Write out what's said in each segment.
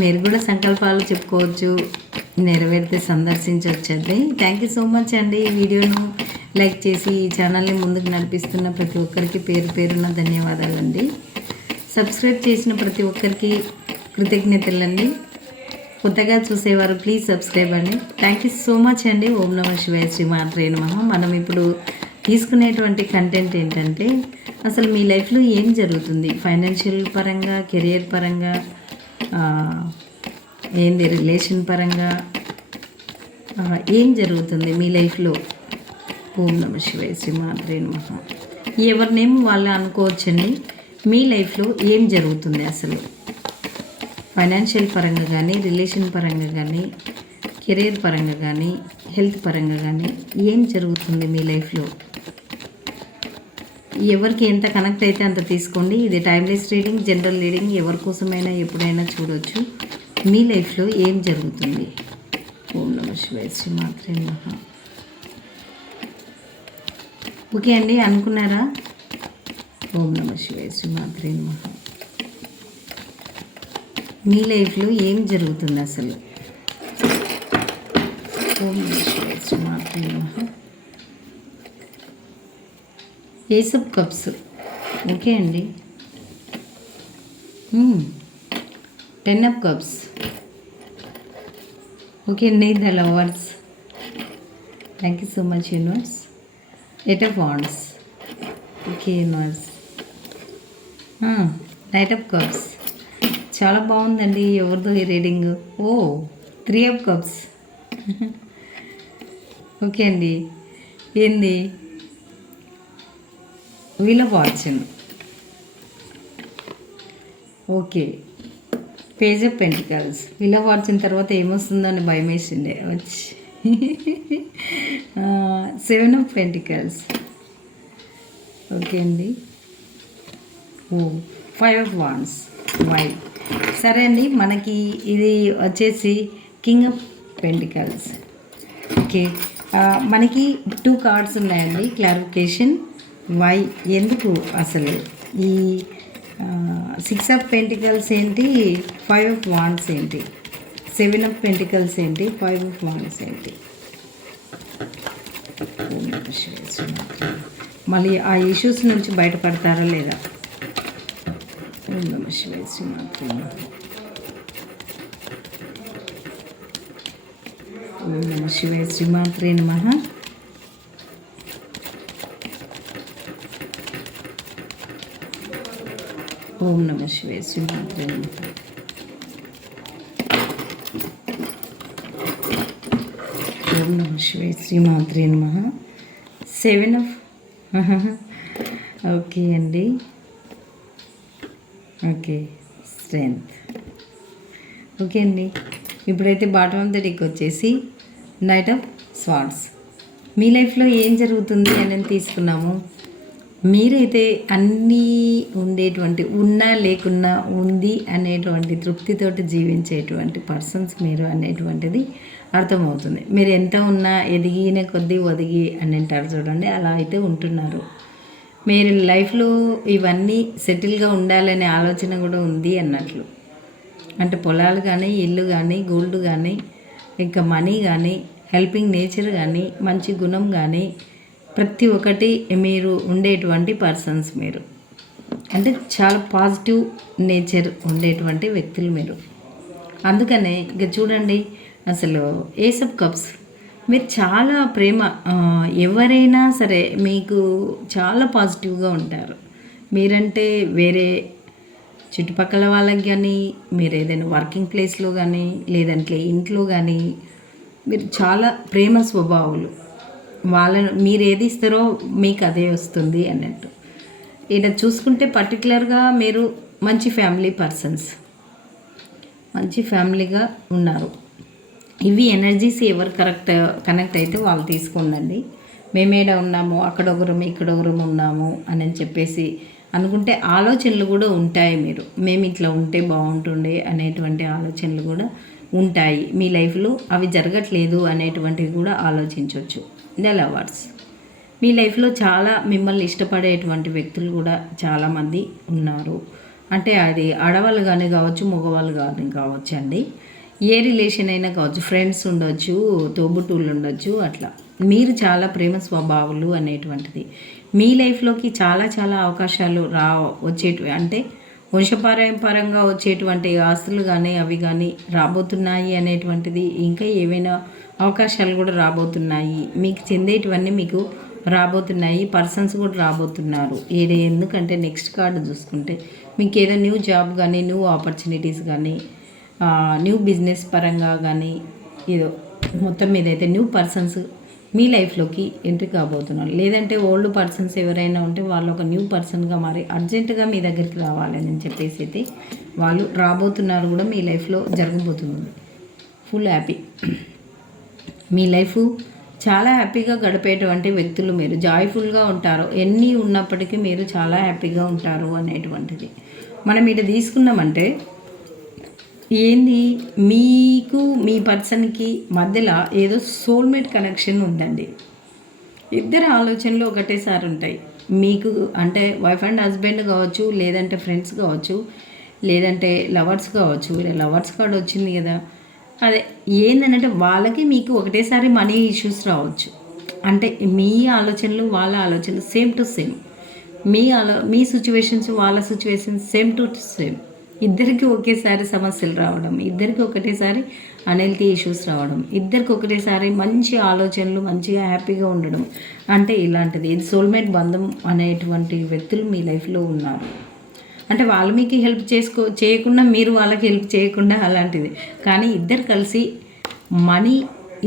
మీరు కూడా సంకల్పాలు చెప్పుకోవచ్చు నెరవేరితే సందర్శించవచ్చండి. థ్యాంక్ యూ సో మచ్ అండి ఈ వీడియోను లైక్ చేసి ఈ ఛానల్ని ముందుకు నడిపిస్తున్న ప్రతి ఒక్కరికి పేరు పేరున ధన్యవాదాలండి. సబ్స్క్రైబ్ చేసిన ప్రతి ఒక్కరికి కృతజ్ఞతలండి. కొత్తగా చూసేవారు ప్లీజ్ సబ్స్క్రైబ్ అండి. థ్యాంక్ యూ సో మచ్ అండి. ఓం నమ శివాయ శ్రీ మాత్రే నమః. మనం ఇప్పుడు తీసుకునేటువంటి కంటెంట్ ఏంటంటే అసలు మీ లైఫ్లో ఏం జరుగుతుంది? ఫైనాన్షియల్ పరంగా కెరియర్ పరంగా ఏంది రిలేషన్ పరంగా? ఏం జరుగుతుంది మీ లైఫ్లో ఓం నమ శివాయ శ్రీ నమ. ఎవరినేమో వాళ్ళు అనుకోవచ్చండి. మీ లైఫ్లో ఏం జరుగుతుంది అసలు? ఫైనాన్షియల్ పరంగా కానీ రిలేషన్ పరంగా కానీ కెరీర్ పరంగా కానీ హెల్త్ పరంగా కానీ ఏం జరుగుతుంది మీ లైఫ్లో ఎవరికి ఎంత కనెక్ట్ అయితే అంత తీసుకోండి. ఇది టైమ్లెస్ రీడింగ్ జనరల్ రీడింగ్. ఎవరి కోసమైనా ఎప్పుడైనా చూడొచ్చు. మీ లైఫ్లో ఏం జరుగుతుంది? ఓం నమ శివాయ శ్రీ మాత్రే మహా ఓకే అండి అనుకున్నారా? ఓం నమ శివాయ శ్రీ మాత్రే మహా మీ లైఫ్లో ఏం జరుగుతుంది అసలు? ఓం నమ శివాయ శ్రీ మాత్రే మహా ఏసప్ కప్స్. ఓకే అండి. Ten of cups. ఓకే అండి the lovers. Thank you so much universe eight of wands okay universe knight of cups చాలా బాగుందండి ఎవరిదో ఈ reading. Oh three of cups okay అండి. ఏంది? Wheel fortune okay. Page of pentacles. Wheel తర్వాత ఏమొస్తుందని భయం వేసిండే. వచ్చి. Seven of pentacles. ఓకే అండి. ఓ ఫైవ్ ఆఫ్ వాన్స్. వై. సరే అండి మనకి ఇది వచ్చేసి కింగ్ ఆఫ్ పెంటికల్స్. ఓకే. మనకి టూ కార్డ్స్ ఉన్నాయండి క్లారిఫికేషన్. వై ఎందుకు అసలు? ఈ సిక్స్ ఆఫ్ పెంటికల్స్ ఏంటి ఫైవ్ ఆఫ్ వాన్స్ ఏంటి? సెవెన్ ఆఫ్ పెంటికల్స్ ఏంటి ఫైవ్ ఆఫ్ వాన్స్ ఏంటి? మళ్ళీ ఆ ఇష్యూస్ నుంచి బయటపడతారా లేదా? ఓం నమ శివాయ శ్రీమాత్రి ఓం నమ శివాయ శ్రీమాత్రే నమ. ఓం నమ శివే శ్రీమాత్రే ఓం నమ శివే శ్రీమాత్రి నమ. సెవెన్ ఆఫ్ ఓకే అండి. Okay strength. ఓకే అండి. ఇప్పుడైతే బాటమ్ ఆఫ్ ద డెక్ వచ్చేసి నైట్ ఆఫ్ స్వాట్స్ మీ లైఫ్లో ఏం జరుగుతుంది అని తీసుకున్నాము? మీరైతే అన్నీ ఉండేటువంటి ఉన్నా లేకున్నా ఉంది అనేటువంటి తృప్తితోటి జీవించేటువంటి పర్సన్స్ మీరు అనేటువంటిది అర్థమవుతుంది. మీరు ఎంత ఉన్నా ఎదిగిన కొద్దీ ఒదిగి అని అంటారు చూడండి అలా అయితే ఉంటున్నారు. మీరు లైఫ్లో ఇవన్నీ సెటిల్గా ఉండాలనే ఆలోచన కూడా ఉంది అన్నట్లు. అంటే పొలాలు కానీ ఇల్లు కానీ గోల్డ్ కానీ ఇంకా మనీ కానీ హెల్పింగ్ నేచర్ కానీ మంచి గుణం కానీ ప్రతి ఒక్కటి మీరు ఉండేటువంటి పర్సన్స్ మీరు. అంటే చాలా పాజిటివ్ నేచర్ ఉండేటువంటి వ్యక్తులు మీరు. అందుకనే ఇక చూడండి అసలు ఏసప్ కప్స్. మీరు చాలా ప్రేమ ఎవరైనా సరే మీకు చాలా పాజిటివ్గా ఉంటారు. మీరంటే వేరే చుట్టుపక్కల వాళ్ళకి కానీ మీరు ఏదైనా వర్కింగ్ ప్లేస్లో కానీ లేదంటే ఇంట్లో కానీ మీరు చాలా ప్రేమ స్వభావులు. వాళ్ళను మీరు ఏది ఇస్తారో మీకు అదే వస్తుంది అన్నట్టు. ఈయన చూసుకుంటే పర్టికులర్గా మీరు మంచి ఫ్యామిలీ పర్సన్స్ మంచి ఫ్యామిలీగా ఉన్నారు. ఇవి ఎనర్జీస్ ఎవరు కరెక్ట్ కనెక్ట్ అయితే వాళ్ళు తీసుకుందండి. మేమేడ ఉన్నాము అక్కడ ఒకరం ఇక్కడ ఒకరం ఉన్నాము అని చెప్పేసి అనుకుంటే ఆలోచనలు కూడా ఉంటాయి మీరు. మేము ఇట్లా ఉంటే బాగుంటుండే అనేటువంటి ఆలోచనలు కూడా ఉంటాయి. మీ లైఫ్లో అవి జరగట్లేదు అనేటువంటివి కూడా ఆలోచించవచ్చు ద లవర్స్ మీ లైఫ్లో చాలా మిమ్మల్ని ఇష్టపడేటువంటి వ్యక్తులు కూడా చాలామంది ఉన్నారు. అంటే అది ఆడవాళ్ళు కానీ కావచ్చు మగవాళ్ళు కానీ కావచ్చు అండి. ఏ రిలేషన్ అయినా కావచ్చు ఫ్రెండ్స్ ఉండొచ్చు తోబుట్టువులు ఉండొచ్చు అట్లా. మీరు చాలా ప్రేమ స్వభావాలు అనేటువంటిది. మీ లైఫ్లోకి చాలా చాలా అవకాశాలు రా వచ్చేటివి అంటే వంశపారంపరంగా వచ్చేటువంటి ఆస్తులు కానీ అవి కానీ రాబోతున్నాయి అనేటువంటిది ఇంకా ఏవైనా అవకాశాలు కూడా రాబోతున్నాయి. మీకు చెందేటివన్నీ మీకు రాబోతున్నాయి. పర్సన్స్ కూడా రాబోతున్నారు. ఏడే ఎందుకంటే నెక్స్ట్ కార్డు చూసుకుంటే మీకు ఏదో న్యూ జాబ్ కానీ న్యూ ఆపర్చునిటీస్ కానీ న్యూ బిజినెస్ పరంగా కానీ ఏదో మొత్తం మీద అయితే న్యూ పర్సన్స్ మీ లైఫ్లోకి ఎంట్రీ కాబోతున్నారు. లేదంటే ఓల్డ్ పర్సన్స్ ఎవరైనా ఉంటే వాళ్ళు ఒక న్యూ పర్సన్గా మారి అర్జెంటుగా మీ దగ్గరికి రావాలని చెప్పేసి అయితే వాళ్ళు రాబోతున్నారు కూడా మీ లైఫ్లో జరగబోతుంది. ఫుల్ హ్యాపీ మీ లైఫ్ చాలా హ్యాపీగా గడిపేటువంటి వ్యక్తులు మీరు. జాయ్ఫుల్గా ఉంటారు. ఎన్ని ఉన్నప్పటికీ మీరు చాలా హ్యాపీగా ఉంటారు అనేటువంటిది. మనం ఇటు తీసుకున్నామంటే ఏంది? మీకు మీ పర్సన్కి మధ్యలో ఏదో సోల్మేట్ కనెక్షన్ ఉందండి. ఇద్దరు ఆలోచనలు ఒకటేసారి ఉంటాయి. మీకు అంటే వైఫ్ అండ్ హస్బెండ్ కావచ్చు లేదంటే ఫ్రెండ్స్ కావచ్చు లేదంటే లవర్స్ కావచ్చు లవర్స్ కార్డ్ వచ్చింది కదా. అదే ఏంటంటే వాళ్ళకి మీకు ఒకటేసారి మనీ ఇష్యూస్ రావచ్చు. అంటే మీ ఆలోచనలు వాళ్ళ ఆలోచనలు సేమ్ టు సేమ్ మీ ఆలో మీ సిచ్యువేషన్స్ వాళ్ళ సిచ్యువేషన్స్ సేమ్ టు సేమ్ ఇద్దరికి ఒకేసారి సమస్యలు రావడం ఇద్దరికి ఒకటేసారి అన్హెల్తీ ఇష్యూస్ రావడం ఇద్దరికి ఒకటేసారి మంచి ఆలోచనలు మంచిగా హ్యాపీగా ఉండడం. అంటే ఇలాంటిది. ఇది సోల్మేట్ బంధం అనేటువంటి వ్యక్తులు మీ లైఫ్లో ఉన్నారు. అంటే వాళ్ళు మీకు హెల్ప్ చేసుకో చేయకుండా మీరు వాళ్ళకి హెల్ప్ చేయకుండా అలాంటిది. కానీ ఇద్దరు కలిసి మనీ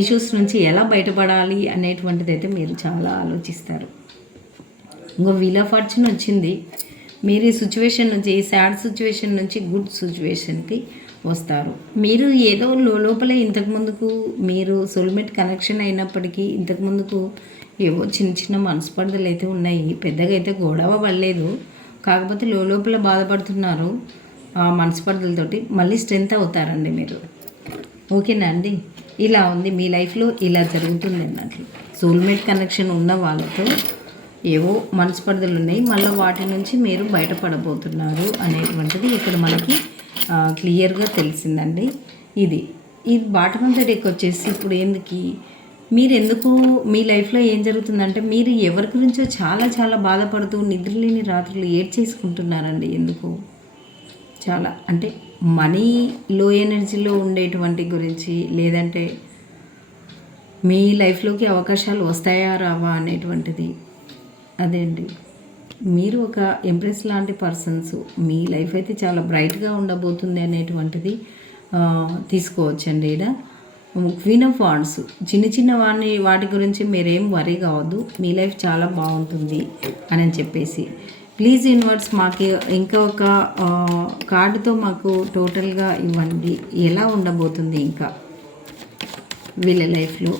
ఇష్యూస్ నుంచి ఎలా బయటపడాలి అనేటువంటిది అయితే మీరు చాలా ఆలోచిస్తారు. ఇంకో వీల్ ఆఫ్ ఫార్చ్యూన్ వచ్చింది. మీరు ఈ సిచ్యువేషన్ నుంచి ఈ సాడ్ సిచ్యువేషన్ నుంచి గుడ్ సిచ్యువేషన్కి వస్తారు. మీరు ఏదో లోపలే ఇంతకుముందుకు మీరు సోల్మేట్ కనెక్షన్ అయినప్పటికీ ఇంతకుముందుకు ఏవో చిన్న చిన్న మనస్పర్ధలు అయితే ఉన్నాయి. పెద్దగా అయితే గొడవ పడలేదు. కాకపోతే లోపల బాధపడుతున్నారు ఆ మనస్పర్ధలతోటి. మళ్ళీ స్ట్రెంత్ అవుతారండి మీరు. ఓకేనా అండి? ఇలా ఉంది. మీ లైఫ్లో ఇలా జరుగుతుంది అన్నట్లు. సోల్మేట్ కనెక్షన్ ఉన్న వాళ్ళతో ఏవో మనస్పర్ధలు ఉన్నాయి మళ్ళీ వాటి నుంచి మీరు బయటపడబోతున్నారు అనేటువంటిది ఇక్కడ మనకి క్లియర్గా తెలిసిందండి. ఇది. ఈ బాటమంతటికి వచ్చేసి ఇప్పుడు ఎందుకు మీరు ఎందుకు మీ లైఫ్లో ఏం జరుగుతుందంటే మీరు ఎవరి గురించో చాలా చాలా బాధపడుతూ నిద్రలేని రాత్రులు ఏడ్చేసుకుంటున్నారండి. ఎందుకు? చాలా అంటే మనీ లో ఎనర్జీలో ఉండేటువంటి గురించి లేదంటే మీ లైఫ్లోకి అవకాశాలు వస్తాయా రావా అనేటువంటిది. అదే అండి. మీరు ఒక ఎంప్రెస్ లాంటి పర్సన్స్ మీ లైఫ్ అయితే చాలా బ్రైట్గా ఉండబోతుంది అనేటువంటిది తీసుకోవచ్చండి. ఈడ క్వీన్ ఆఫ్ వాండ్స్ చిన్న చిన్న వాడిని వాటి గురించి మీరేం వరీ కావద్దు. మీ లైఫ్ చాలా బాగుంటుంది అని చెప్పేసి. ప్లీజ్ ఇన్వర్ట్స్ మాకు ఇంకా ఒక కార్డుతో మాకు టోటల్గా ఇవ్వండి. ఎలా ఉండబోతుంది ఇంకా వీళ్ళ లైఫ్లో?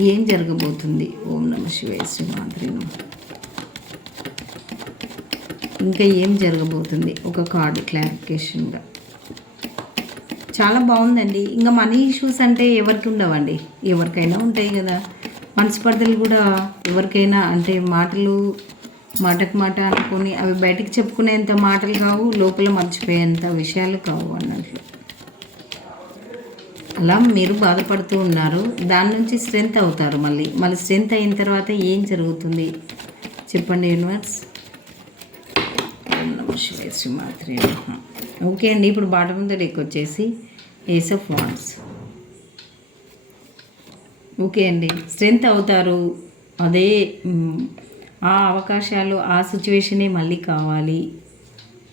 ఏం జరగబోతుంది? ఓం నమ శివాయ శ్రీమాత్రి ఇంకా ఏం జరగబోతుంది? ఒక కార్డు క్లారిఫికేషన్గా. చాలా బాగుందండి. ఇంకా మనీ ఇష్యూస్ అంటే ఎవరికి ఉండవండి. ఎవరికైనా ఉంటాయి కదా. మనస్పర్ధలు కూడా ఎవరికైనా అంటే మాటలు మాటకు మాట అనుకొని అవి బయటికి చెప్పుకునేంత మాటలు కావు లోపల మర్చిపోయేంత విషయాలు కావు అన్నట్లు. అలా మీరు బాధపడుతూ ఉన్నారు. దాని నుంచి స్ట్రెంత్ అవుతారు మళ్ళీ. మళ్ళీ స్ట్రెంత్ అయిన తర్వాత ఏం జరుగుతుంది? చెప్పండి యూనివర్స్ ఓం నమః శివాయ ఓకే అండి ఇప్పుడు బాటం దగ్గరికి వచ్చేసి ఏస్ ఆఫ్ వాన్స్ ఓకే అండి. స్ట్రెంత్ అవుతారు. అదే ఆ అవకాశాలు ఆ సిచ్యువేషనే మళ్ళీ కావాలి.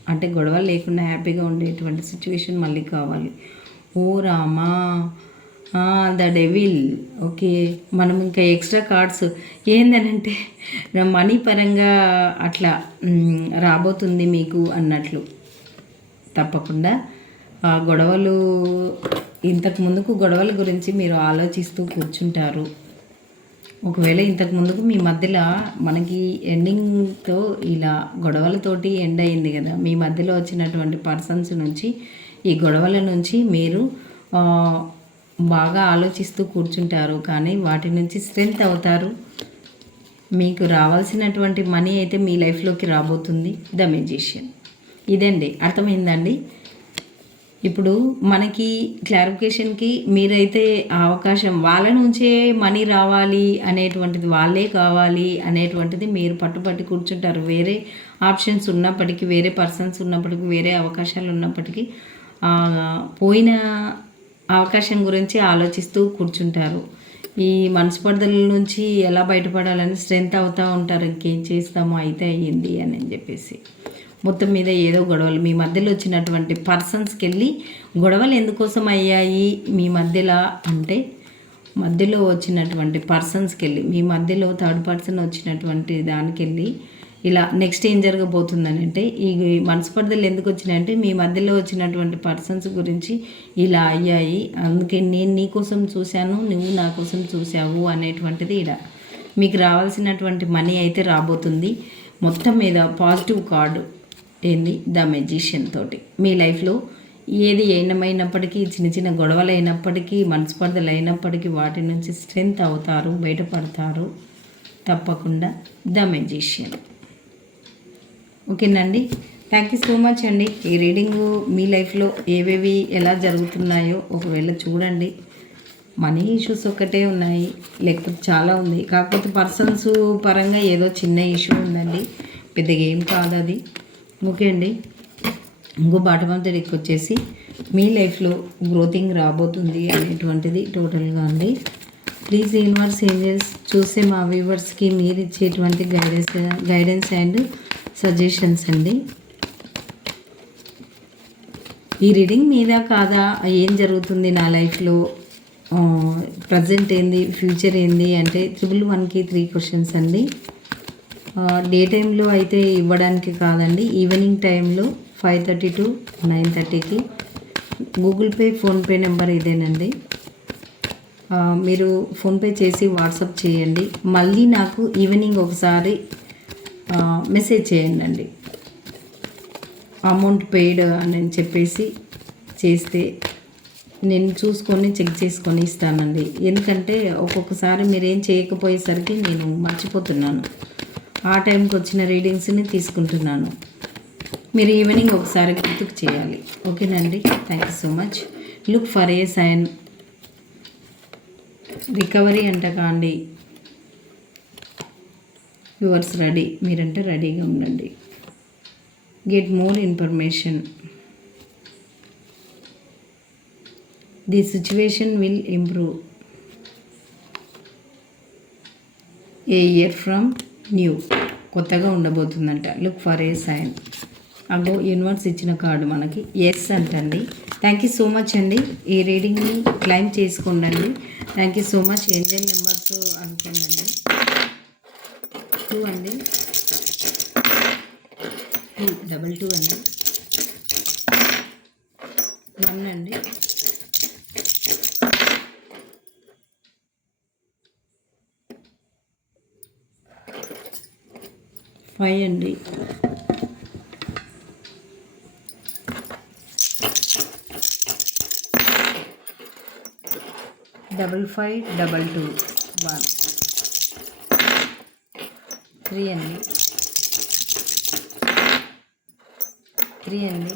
అంటే గొడవలు లేకుండా హ్యాపీగా ఉండేటువంటి సిచ్యువేషన్ మళ్ళీ కావాలి. ఓ రామా ద డెవిల్. ఓకే మనం ఇంకా ఎక్స్ట్రా కార్డ్స్. ఏందనంటే మనీ పరంగా అట్లా రాబోతుంది మీకు అన్నట్లు. తప్పకుండా. గొడవలు ఇంతకు ముందుకు గొడవల గురించి మీరు ఆలోచిస్తూ కూర్చుంటారు. ఒకవేళ ఇంతకు ముందుకు మీ మధ్యలో మనకి ఎండింగ్తో ఇలా గొడవలతోటి ఎండ్ అయింది కదా మీ మధ్యలో వచ్చినటువంటి పర్సన్స్ నుంచి ఈ గొడవల నుంచి మీరు బాగా ఆలోచిస్తూ కూర్చుంటారు కానీ వాటి నుంచి స్ట్రెంగ్త్ అవుతారు. మీకు రావాల్సినటువంటి మనీ అయితే మీ లైఫ్లోకి రాబోతుంది. ద మెజిషియన్ ఇదండి అర్థమైందండి? ఇప్పుడు మనకి క్లారిఫికేషన్కి మీరైతే అవకాశం వాళ్ళ నుంచే మనీ రావాలి అనేటువంటిది వాళ్ళే కావాలి అనేటువంటిది మీరు పట్టుబట్టి కూర్చుంటారు. వేరే ఆప్షన్స్ ఉన్నప్పటికీ వేరే పర్సన్స్ ఉన్నప్పటికీ వేరే అవకాశాలు ఉన్నప్పటికీ పోయిన అవకాశం గురించి ఆలోచిస్తూ కూర్చుంటారు. ఈ మనస్పర్ధల నుంచి ఎలా బయటపడాలని స్ట్రెంత్ అవుతూ ఉంటారు. ఇంకేం చేస్తామో అయితే అయ్యింది అని చెప్పేసి. మొత్తం మీద ఏదో గొడవలు. మీ మధ్యలో వచ్చినటువంటి పర్సన్స్కి వెళ్ళి గొడవలు ఎందుకోసం అయ్యాయి మీ మధ్యలో అంటే మధ్యలో వచ్చినటువంటి పర్సన్స్కి వెళ్ళి మీ మధ్యలో థర్డ్ పర్సన్ వచ్చినటువంటి దానికి వెళ్ళి ఇలా నెక్స్ట్ ఏం జరగబోతుందని అంటే ఈ మనస్పర్ధలు ఎందుకు వచ్చినాయంటే మీ మధ్యలో వచ్చినటువంటి పర్సన్స్ గురించి ఇలా అయ్యాయి. అందుకే నేను నీ కోసం చూశాను నువ్వు నా కోసం చూసావు అనేటువంటిది ఇలా మీకు రావాల్సినటువంటి మనీ అయితే రాబోతుంది. మొత్తం మీద పాజిటివ్ కార్డు ఏంది? ద మెజిషియన్ తోటి. మీ లైఫ్లో ఏది ఏమైనప్పటికీ చిన్న చిన్న గొడవలు అయినప్పటికీ మనస్పర్ధలు అయినప్పటికీ వాటి నుంచి స్ట్రెంత్ అవుతారు బయటపడతారు. తప్పకుండా ద మెజిషియన్. ఓకేనండి. థ్యాంక్ యూ సో మచ్ అండి. ఈ రీడింగ్ మీ లైఫ్లో ఏవేవి ఎలా జరుగుతున్నాయో ఒకవేళ చూడండి. మనీ ఇష్యూస్ ఒక్కటే ఉన్నాయి. లేకపోతే చాలా ఉంది. కాకపోతే పర్సన్స్ పరంగా ఏదో చిన్న ఇష్యూ ఉందండి. పెద్దగా ఏం కాదు అది ఓకే అండి. ఇంకో బాటమంతా వచ్చేసి మీ లైఫ్లో గ్రోతింగ్ రాబోతుంది అనేటువంటిది టోటల్గా అండి ప్లీజ్ యూనివర్స్ ఏంజల్స్ చూసే మా వ్యూవర్స్కి మీరు ఇచ్చేటువంటి గైడెన్స్ గైడెన్స్ అండ్ సజెషన్స్ అండి. ఈ రీడింగ్ మీద కాదా ఏం జరుగుతుంది నా లైఫ్లో ప్రజెంట్ ఏంది ఫ్యూచర్ ఏంది అంటే త్రిబుల్ వన్కి త్రీ క్వశ్చన్స్ అండి. డే టైంలో అయితే ఇవ్వడానికి కాదండి. ఈవినింగ్ టైంలో ఫైవ్ థర్టీ టు నైన్ థర్టీకి గూగుల్ పే ఫోన్పే నెంబర్ ఇదేనండి. మీరు ఫోన్పే చేసి వాట్సాప్ చేయండి. మళ్ళీ నాకు ఈవినింగ్ ఒకసారి మెసేజ్ చేయండి అండి అమౌంట్ పెయిడ్ అని చెప్పేసి చేస్తే నేను చూసుకొని చెక్ చేసుకొని ఇస్తానండి. ఎందుకంటే ఒక్కొక్కసారి మీరేం చేయకపోయేసరికి నేను మర్చిపోతున్నాను. ఆ టైంకి వచ్చిన రీడింగ్స్ని తీసుకుంటున్నాను. మీరు ఈవినింగ్ ఒకసారి గుర్తుకు చేయాలి. ఓకేనండి? Thank you so much look for a sign recovery అంట కాండి. యువర్స్ రెడీ మీరంటే రెడీగా ఉండండి. Get more information the situation will improve a year from new కొత్తగా ఉండబోతుందంట. లుక్ ఫర్ ఏ సైన్ అగో యూనివర్స్ ఇచ్చిన కార్డు మనకి. ఎస్ అంటండి. థ్యాంక్ యూ సో మచ్ అండి. ఈ రీడింగ్ని క్లైమ్ చేసుకోండి thank you so much angel numbers అనుకోండి టూ అండి. టూ డబల్ టూ అండి. వన్ అండి. ఫైవ్ అండి. Double five double two one. Three అండి. త్రీ అండి.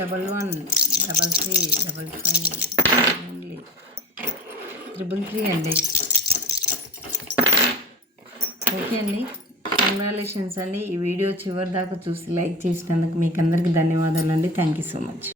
Double one double three double five only. Triple three అండి. ఓకే అండి. కంగ్రాలేషన్స్ అండి. ఈ వీడియో చివరి దాకా చూసి లైక్ చేసినందుకు మీకు అందరికీ ధన్యవాదాలు అండి థ్యాంక్ యూ సో మచ్